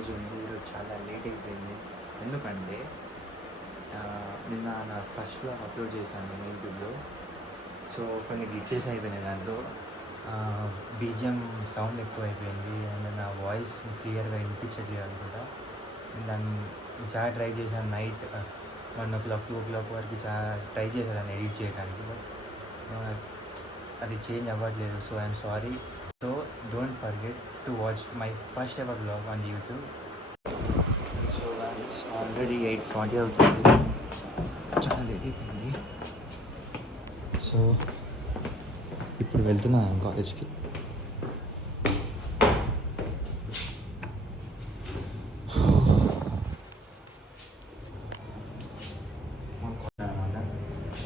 College ఉంది. ఈరోజు చాలా లేట్ అయిపోయింది. ఎందుకంటే నిన్న నా ఫస్ట్ వ్లాగ్ అప్లోడ్ చేశాను నేను యూట్యూబ్లో. సో కొన్ని గ్లిచెస్ అయిపోయినాయి దాంట్లో. బీజిఎం సౌండ్ ఎక్కువ అయిపోయింది అండ్ నా వాయిస్ క్లియర్గా వినిపించట్లేదు అనుకుంటా. దాన్ని చాలా ట్రై చేశాను. నైట్ 1 o'clock 2 o'clock వరకు చాలా ట్రై చేశాను దాన్ని ఎడిట్ చేయడానికి. బట్ అది చేంజ్ అవ్వట్లేదు. So I'm sorry. So don't forget to watch my first ever vlog on YouTube. So guys already 8:40 అవుతుంది. చాలా లేట్ అయిపోయింది. సో ఇప్పుడు వెళ్తున్నాను కాలేజ్కి.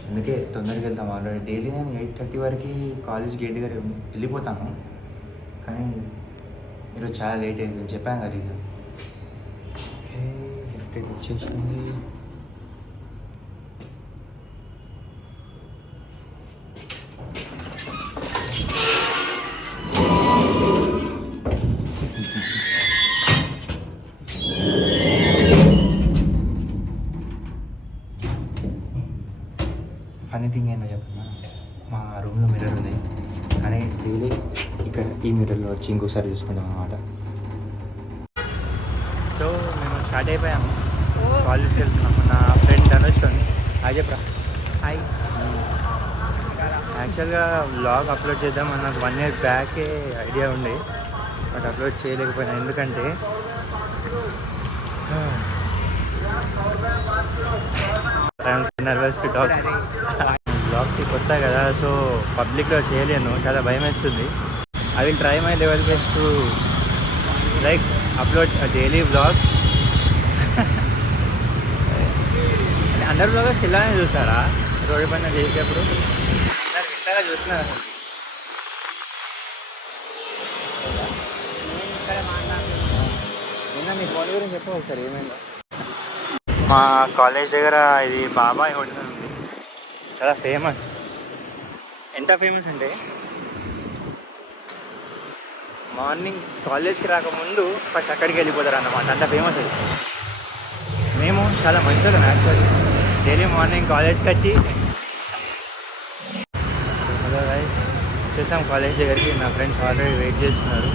అందుకే తొందరగా వెళ్తాం. ఆల్రెడీ డైలీ నేను 8:30 వరకు కాలేజ్ గేట్ దగ్గర వెళ్ళిపోతాను. కానీ ఈరోజు చాలా లేట్ అయింది, చెప్పాను కదా రీజన్. ఓకే ఎఫ్టెక్ వచ్చేసింది. ఫనీ థింగ్ ఏందో చెప్పన్నా, మా రూమ్లో మిర్రర్ ఉంది కానీ డైలీ ఇక్కడ ఈ మిర్రర్లో వచ్చి ఇంకోసారి చూసుకుంటాం అన్నమాట. సో మేము స్టార్ట్ అయిపోయాము, కాలేజ్కి వెళ్తున్నాము. నా ఫ్రెండ్ ధనుష్తోని. హాయ్ చెప్పరా. హాయ్. యాక్చువల్గా వ్లాగ్ అప్లోడ్ చేద్దామని నాకు 1 year బ్యాకే ఐడియా ఉండే, బట్ అప్లోడ్ చేయలేకపోయినా. ఎందుకంటే నర్వస్ టు టాక్. బ్లాగ్కి కొత్త కదా, సో పబ్లిక్లో చేయలేను, చాలా భయం వేస్తుంది. I will try my level best to like upload daily blogs. అందరు బ్లాగర్స్ ఇలానే చూస్తారా రోడ్డు పైన చేసేటప్పుడు? వింతగా చూస్తున్నారు అసలు. నిన్న మీ ఫోన్ గురించి చెప్పు ఒకసారి ఏమైందో. మా కాలేజ్ దగ్గర ఇది బాబాయ్ హోటల్ ఉంది, చాలా ఫేమస్. ఎంత ఫేమస్ అంటే మార్నింగ్ కాలేజ్కి రాకముందు ఫస్ట్ అక్కడికి వెళ్ళిపోతారు అన్నమాట, అంత ఫేమస్ అది. మేము చాలా మంచిగా యాక్చువల్లీ డైలీ మార్నింగ్ కాలేజ్కి వచ్చి వచ్చేసాం కాలేజ్ దగ్గరికి. నా ఫ్రెండ్స్ ఆల్రెడీ వెయిట్ చేస్తున్నారు.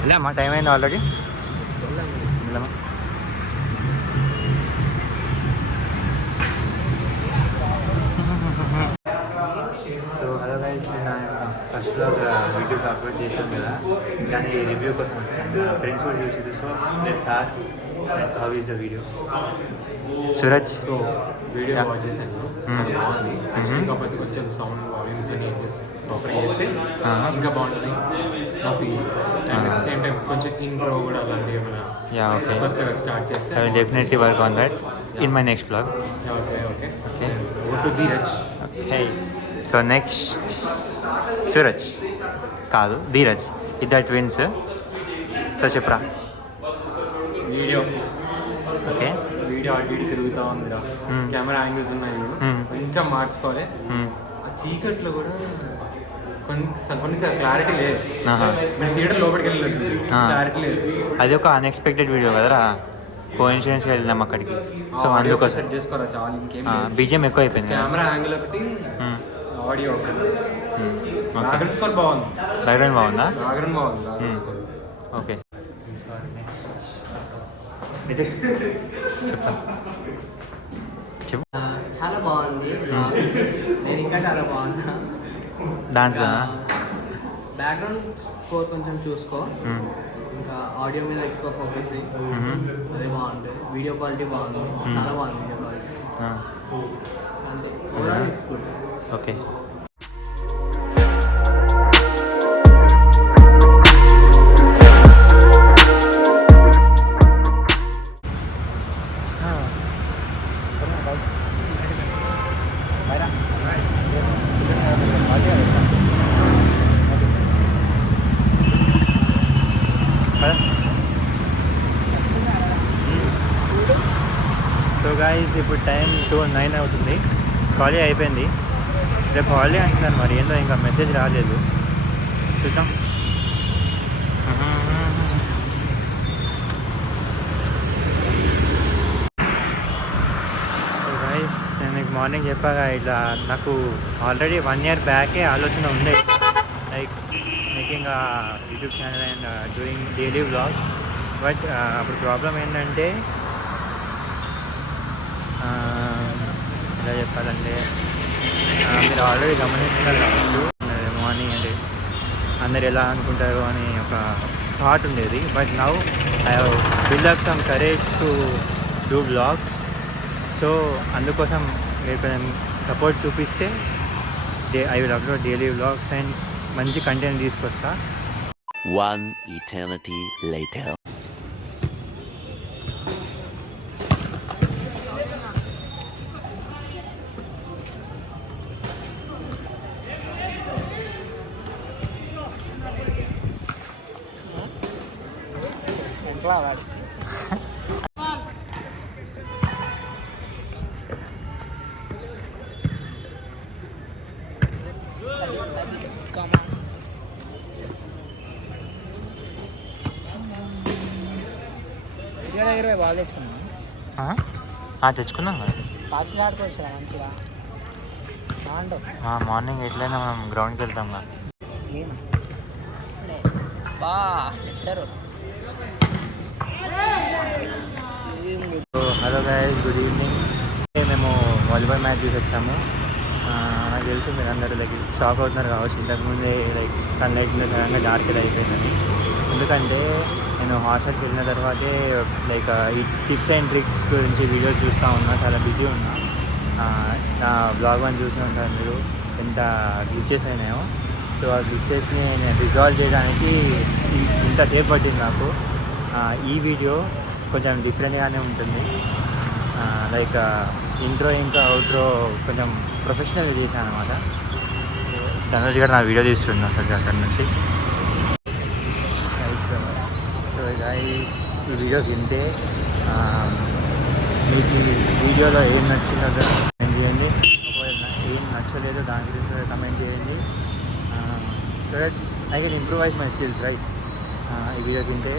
వెళ్ళామా, టైం అయింది ఆల్రెడీ. వెళ్ళామా. సో హలో గైస్, నేను ఫస్ట్ వ్లాగ్ యూట్యూబ్లో అప్లోడ్ చేశాను కదా, కానీ రివ్యూ కోసం ఫ్రెండ్స్ కూడా చూసింది. So let's ask how is the video. Suraj. So video watch చేశాను, బాగుంది. కాకపోతే కొంచెం సౌండ్ వాల్యూమ్స్ అని ప్రాపర్ చేస్తే ఇంకా బాగుంటుంది నా feeling. And at same time కొంచెం ఇంట్రో కూడా అలాంటివి ఏమైనా కొత్తగా స్టార్ట్ చేస్తే I will definitely work on that in my next vlog. Okay okay okay. ఓ టు Dheeraj. Okay. So next Suraj కాదు ధీరజ్, ఇద్దరు ట్విన్స్. సో చెప్పరా. Video okay. వీడియో అటు ఇటు తిరుగుతూ ఉంది, కెమెరా యాంగిల్స్ ఉన్నాయి, కొంచెం మార్చుకోవాలి. ఆ చీకట్లో కూడా కొన్నిసార్లు క్లారిటీ లేదు. నేను థియేటర్ లోపలికి వెళ్ళలేదు, క్లారిటీ లేదు. అది ఒక అన్ఎక్స్పెక్టెడ్ వీడియో కదరా, కోఇన్సిడెన్స్గా వెళ్ళినాం అక్కడికి. సో అందుకోసం సెట్ చేసుకోరా చాలు, ఇంకేం. బీజిఎం ఎక్కువ అయిపోయింది. కెమెరా యాంగిల్ ఒకటి, ఆడియో ఒకటి. బ్యాక్గ్రౌండ్ స్కోర్ బాగుంది. బ్యాక్గ్రౌండ్ బాగుందా? బ్యాక్గ్రౌండ్ బాగుంది. ఓకే. చెప్తా చెప్పు. చాలా బాగుంది. నేను ఇంకా చాలా బాగున్నా. డాన్స్ బ్యాక్గ్రౌండ్ స్కోర్ కొంచెం చూసుకో, ఇంకా ఆడియో మీద ఎక్కువ ఫోకస్ చేయి. అదే బాగుంది. వీడియో క్వాలిటీ బాగుంది, చాలా బాగుంది వీడియో క్వాలిటీ. అంతే, overall it's good. Okay. So guys ఇప్పుడు టైం 2:09 అవుతుంది. కాలేజ్ అయిపోయింది. రేపు హాలిడే అంటున్నారు, మరి ఏందో ఇంకా మెసేజ్ రాలేదు, చూద్దాం. మార్నింగ్ చెప్పాక ఇట్లా నాకు ఆల్రెడీ 1 year బ్యాకే ఆలోచన ఉండే like making YouTube channel and doing daily vlogs. But అప్పుడు ప్రాబ్లం ఏంటంటే ఎలా చెప్పాలంటే మీరు ఆల్రెడీ గమనిస్తున్నారు కావచ్చు, మార్నింగ్ అంటే అందరు ఎలా అనుకుంటారు అని ఒక థాట్ ఉండేది. But now I have build up some courage to do vlogs. So అందుకోసం మీరు కొంచెం సపోర్ట్ చూపిస్తే I will upload daily vlogs and మంచి కంటెంట్ తీసుకొస్తా. One eternity later. ఎట్లా వాడు దగ్గర బాగా తెచ్చుకున్నాం. తెచ్చుకుందాం కదా. పాస్ ఆడుకోవచ్చు మంచిగా బాగుంటావు. మార్నింగ్ ఎట్లయినా మనం గ్రౌండ్కి వెళ్తాం కదా. బా సరే. Hello guys, good evening. మేము వాలీబాల్ మ్యాచ్ చూసి వచ్చాము. నాకు తెలుసు మీరు అందరూ లైక్ షాక్ అవుతున్నారు కావచ్చు, ఇంతకుముందే లైక్ సన్లైట్ మీద సడన్గా డార్క్ ఎలా అయిపోయిందని. ఎందుకంటే నేను హాస్టల్కి వెళ్ళిన తర్వాతే లైక్ ఈ టిప్స్ అండ్ ట్రిక్స్ గురించి వీడియోస్ చూస్తూ ఉన్నా, చాలా బిజీ ఉన్నా. నా బ్లాగ్ అని చూసి ఉంటారు మీరు ఎంత గ్లిచెస్ అయినాయో. సో ఆ గ్లిచెస్ని నేను రిజాల్వ్ చేయడానికి ఇంతసేపు పట్టింది నాకు. ఈ వీడియో కొంచెం డిఫరెంట్గానే ఉంటుంది. లైక్ ఇంట్రో ఇంకా అవుట్రో కొంచెం ప్రొఫెషనల్గా చేశాను అనమాట. ధనుష్ గారు నా వీడియో తీసుకున్నాను సార్ అక్కడి నుంచి. సో గైస్, ఈ వీడియో వింటే మీకు ఈ వీడియోలో ఏం నచ్చిందో కమెంట్ చేయండి. ఒకవేళ ఏం నచ్చలేదో దాని గురించి కమెంట్ చేయండి. So that I can improvise my skills right. ఈ వీడియో తింటే